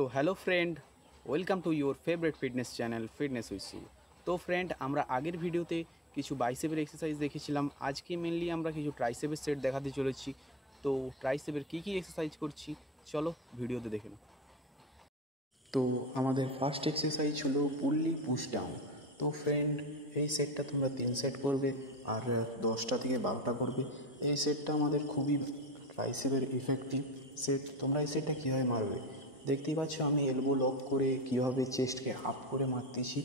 তো hello friend, welcome to your favourite fitness channel fitness with you. তো friend, আমরা আগের ভিডিওতে কিছু বাইসেপের এক্সারসাইজ দেখেছিলাম। আজকে মেনলি আমরা কিছু ট্রাইসেপের সেট দেখাতে চলেছি। তো ট্রাইসেপের কী কী এক্সারসাইজ করছি চলো ভিডিওতে দেখে নাও। তো আমাদের ফার্স্ট এক্সারসাইজ হলো পুল্লি পুশ ডাউন। তো ফ্রেন্ড, এই সেটটা তোমরা 3 সেট করবে আর 10টা থেকে 12টা করবে। এই সেটটা আমাদের খুবই ট্রাইসেপের ইফেক্টিভ সেট। তোমরা এই সেটটা কীভাবে মারবে দেখতেই পাচ্ছ, আমি এলবো লক করে কীভাবে চেস্টকে আপ করে মারতেছি।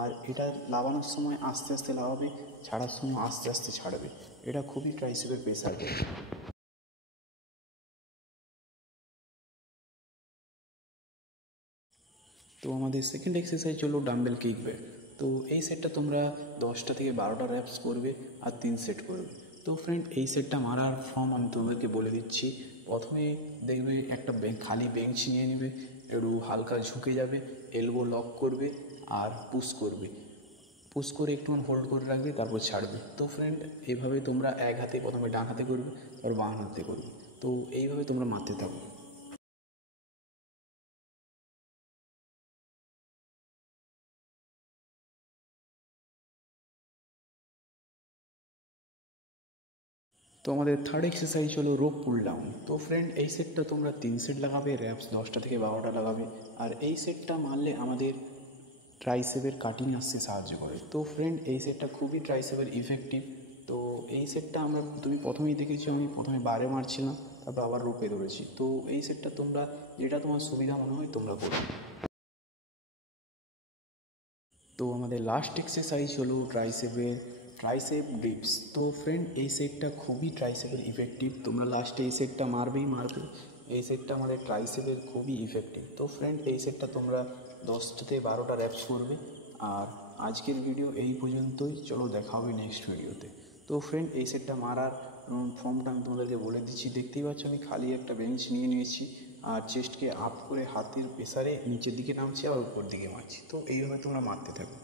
আর এটা লাগানোর সময় আস্তে আস্তে লাগাবে, ছাড়ার সময় আস্তে আস্তে ছাড়বে। এটা খুবই ট্রাইসেপের প্রেসার দেয়। তো আমাদের সেকেন্ড এক্সারসাইজ হলো ডাম্বেল কিক ব্যাক। তো এই সেটটা তোমরা 10টা থেকে 12টা র্যাপস করবে আর 3 সেট করবে। তো ফ্রেন্ড, এই সেটটা মারার ফর্ম আমি তোমাদেরকে বলে দিচ্ছি। প্রথমে দেখবে একটা খালি বেঞ্চ নিয়ে নেবে, একটু হালকা ঝুঁকে যাবে, এলবো লক করবে আর পুশ করবে। পুশ করে একটুখানি হোল্ড করে রাখবে, তারপর ছাড়বে। তো ফ্রেন্ড, এইভাবে তোমরা এক হাতে প্রথমে ডান হাতে করবে, তারপর বাম হাতে করবে। তো এইভাবে তোমরা মারতে থাকো। তো আমাদের থার্ড এক্সারসাইজ হলো রোপ পুল ডাউন। তো ফ্রেন্ড, এই সেটটা তোমরা 3 সেট লাগাবে, র্যাপস 10টা থেকে 12টা লাগাবে। আর এই সেটটা মারলে আমাদের ট্রাইসেপের কাটিং আসতে সাহায্য করে। তো ফ্রেন্ড, এই সেটটা খুবই ট্রাইসেপের ইফেক্টিভ। তো এই সেটটা তুমি প্রথমেই দেখেছো, আমি প্রথমে বারে মারছিলাম, তারপর আবার রোপে ধরেছি। তো এই সেটটা তোমরা যেটা তোমার সুবিধা মনে হয় তোমরা করো। তো আমাদের লাস্ট এক্সারসাইজ হলো ট্রাইসেপ ডিপস। তো ফ্রেন্ড, এই সেটটা খুবই ট্রাইসেপের ইফেক্টিভ। তোমরা লাস্টে এই সেটটা মারবে। এই সেটটা আমাদের ট্রাইসেপের খুবই ইফেক্টিভ। তো ফ্রেন্ড, এই সেটটা তোমরা 10টা থেকে 12টা র্যাপস করবে। আর আজকের ভিডিও এই পর্যন্তই। চলো দেখা হবে নেক্সট ভিডিওতে। তো ফ্রেন্ড, এই সেটটা মারার ফর্মটা আমি তোমাদেরকে বলে দিচ্ছি। দেখতেই পাচ্ছ, আমি খালি একটা বেঞ্চ নিয়ে নিয়েছি আর চেস্টকে আপ করে হাতের প্রেসারে নিচের দিকে নামছি আর উপর দিকে মারছি। তো এইভাবে তোমরা মারতে থাকো।